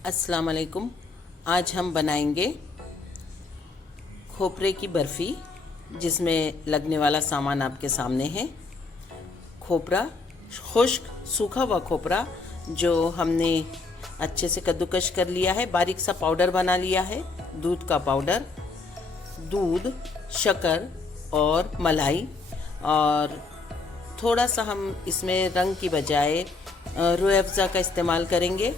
अस्सलाम वालेकुम। आज हम बनाएंगे खोपरे की बर्फ़ी, जिसमें लगने वाला सामान आपके सामने है। खोपरा, खुश्क सूखा हुआ खोपरा जो हमने अच्छे से कद्दूकश कर लिया है, बारीक सा पाउडर बना लिया है। दूध का पाउडर, दूध, शक्कर और मलाई, और थोड़ा सा हम इसमें रंग की बजाय रूह अफ़ज़ा का इस्तेमाल करेंगे,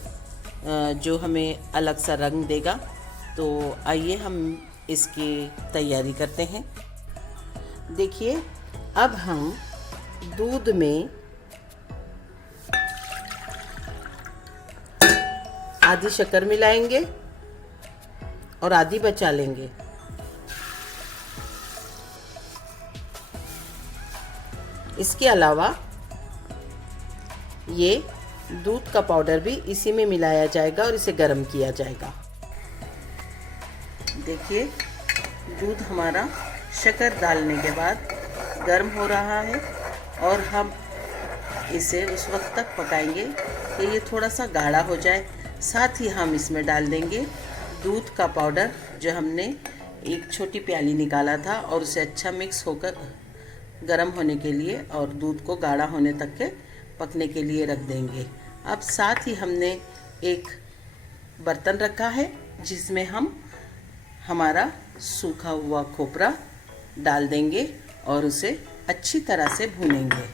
जो हमें अलग सा रंग देगा। तो आइए हम इसकी तैयारी करते हैं। देखिए, अब हम दूध में आधी शक्कर मिलाएंगे और आधी बचा लेंगे। इसके अलावा ये दूध का पाउडर भी इसी में मिलाया जाएगा और इसे गर्म किया जाएगा। देखिए, दूध हमारा शक्कर डालने के बाद गर्म हो रहा है और हम इसे उस वक्त तक पकाएंगे कि ये थोड़ा सा गाढ़ा हो जाए। साथ ही हम इसमें डाल देंगे दूध का पाउडर, जो हमने एक छोटी प्याली निकाला था और उसे अच्छा मिक्स होकर गर्म होने के लिए और दूध को गाढ़ा होने तक के पकने के लिए रख देंगे। अब साथ ही हमने एक बर्तन रखा है जिसमें हम हमारा सूखा हुआ खोपरा डाल देंगे और उसे अच्छी तरह से भूनेंगे।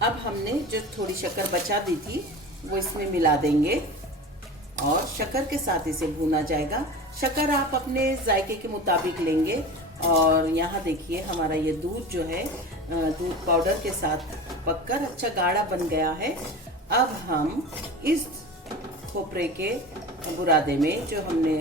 अब हमने जो थोड़ी शक्कर बचा दी थी वो इसमें मिला देंगे और शक्कर के साथ इसे भूना जाएगा। शक्कर आप अपने जायके के मुताबिक लेंगे। और यहाँ देखिए, हमारा ये दूध जो है दूध पाउडर के साथ पककर अच्छा गाढ़ा बन गया है। अब हम इस खोपरे के बुरादे में जो हमने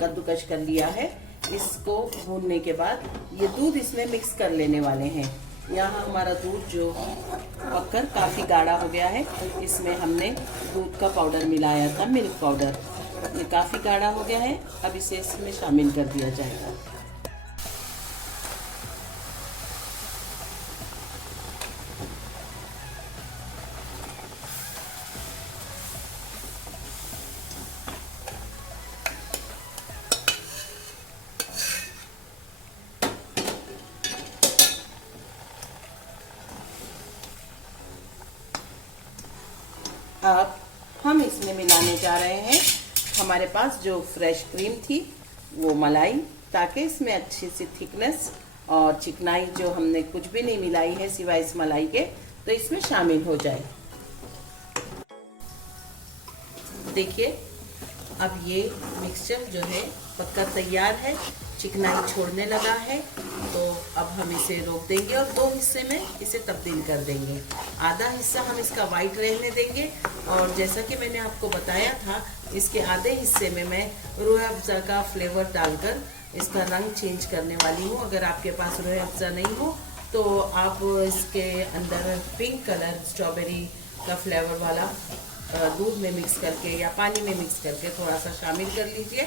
कद्दूकश कर लिया है, इसको भूनने के बाद ये दूध इसमें मिक्स कर लेने वाले हैं। यहाँ हमारा दूध जो पककर काफ़ी गाढ़ा हो गया है, इसमें हमने दूध का पाउडर मिलाया था, मिल्क पाउडर। ये काफ़ी गाढ़ा हो गया है। अब इसे इसमें शामिल कर दिया जाएगा। अब हम इसमें मिलाने जा रहे हैं हमारे पास जो फ्रेश क्रीम थी, वो मलाई, ताकि इसमें अच्छी सी थिकनेस और चिकनाई, जो हमने कुछ भी नहीं मिलाई है सिवाय इस मलाई के, तो इसमें शामिल हो जाए। देखिए, अब ये मिक्सचर जो है पक्का तैयार है, चिकनाई छोड़ने लगा है। तो अब हम इसे रोक देंगे और दो हिस्से में इसे तब्दील कर देंगे। आधा हिस्सा हम इसका वाइट रहने देंगे और जैसा कि मैंने आपको बताया था, इसके आधे हिस्से में मैं रूह अफ़ज़ा का फ्लेवर डालकर इसका रंग चेंज करने वाली हूँ। अगर आपके पास रूह अफ़ज़ा नहीं हो तो आप इसके अंदर पिंक कलर स्ट्रॉबेरी का फ्लेवर वाला दूध में मिक्स करके या पानी में मिक्स करके थोड़ा सा शामिल कर लीजिए।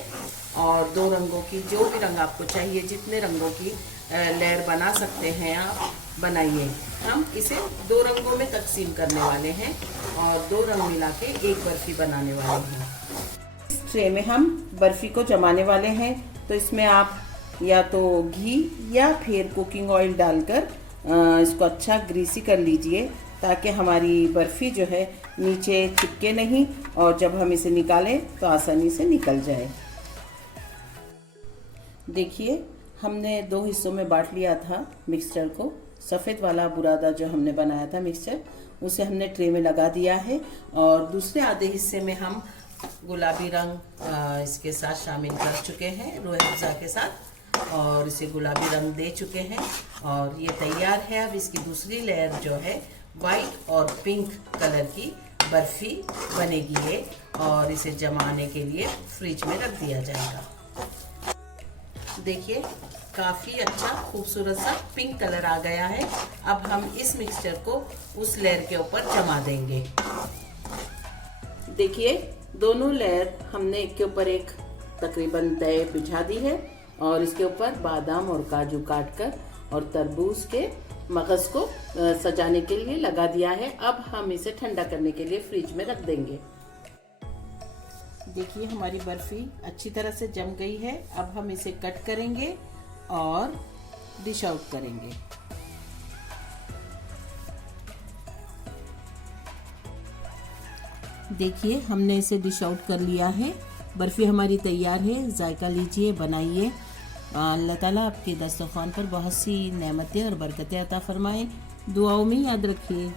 और दो रंगों की, जो भी रंग आपको चाहिए, जितने रंगों की लेयर बना सकते हैं आप बनाइए। हम इसे दो रंगों में तकसीम करने वाले हैं और दो रंग मिला के एक बर्फ़ी बनाने वाले हैं। इस ट्रे में हम बर्फ़ी को जमाने वाले हैं, तो इसमें आप या तो घी या फिर कुकिंग ऑयल डालकर इसको अच्छा ग्रीसी कर लीजिए, ताकि हमारी बर्फ़ी जो है नीचे चिपके नहीं और जब हम इसे निकालें तो आसानी से निकल जाए। देखिए, हमने दो हिस्सों में बांट लिया था मिक्सचर को। सफ़ेद वाला बुरादा जो हमने बनाया था मिक्सचर, उसे हमने ट्रे में लगा दिया है और दूसरे आधे हिस्से में हम गुलाबी रंग इसके साथ शामिल कर चुके हैं, रूह अफ़ज़ा के साथ, और इसे गुलाबी रंग दे चुके हैं और ये तैयार है। अब इसकी दूसरी लेयर जो है वाइट और पिंक कलर की बर्फ़ी बनेगी ये, और इसे जमाने के लिए फ्रिज में रख दिया जाएगा। देखिए, काफ़ी अच्छा खूबसूरत सा पिंक कलर आ गया है। अब हम इस मिक्सचर को उस लेयर के ऊपर जमा देंगे। देखिए, दोनों लेयर हमने एक के ऊपर एक तकरीबन तय बिछा दी है और इसके ऊपर बादाम और काजू काटकर और तरबूज के मगज को सजाने के लिए लगा दिया है। अब हम इसे ठंडा करने के लिए फ्रिज में रख देंगे। देखिए हमारी बर्फी अच्छी तरह से जम गई है। अब हम इसे कट करेंगे और डिश आउट करेंगे। देखिए हमने इसे डिश आउट कर लिया है। बर्फ़ी हमारी तैयार है। जायका लीजिए, बनाइए। अल्लाह ताला आपके दस्तरखान पर बहुत सी नेमतें और बरकतें अता फरमाएं। दुआओं में याद रखिए।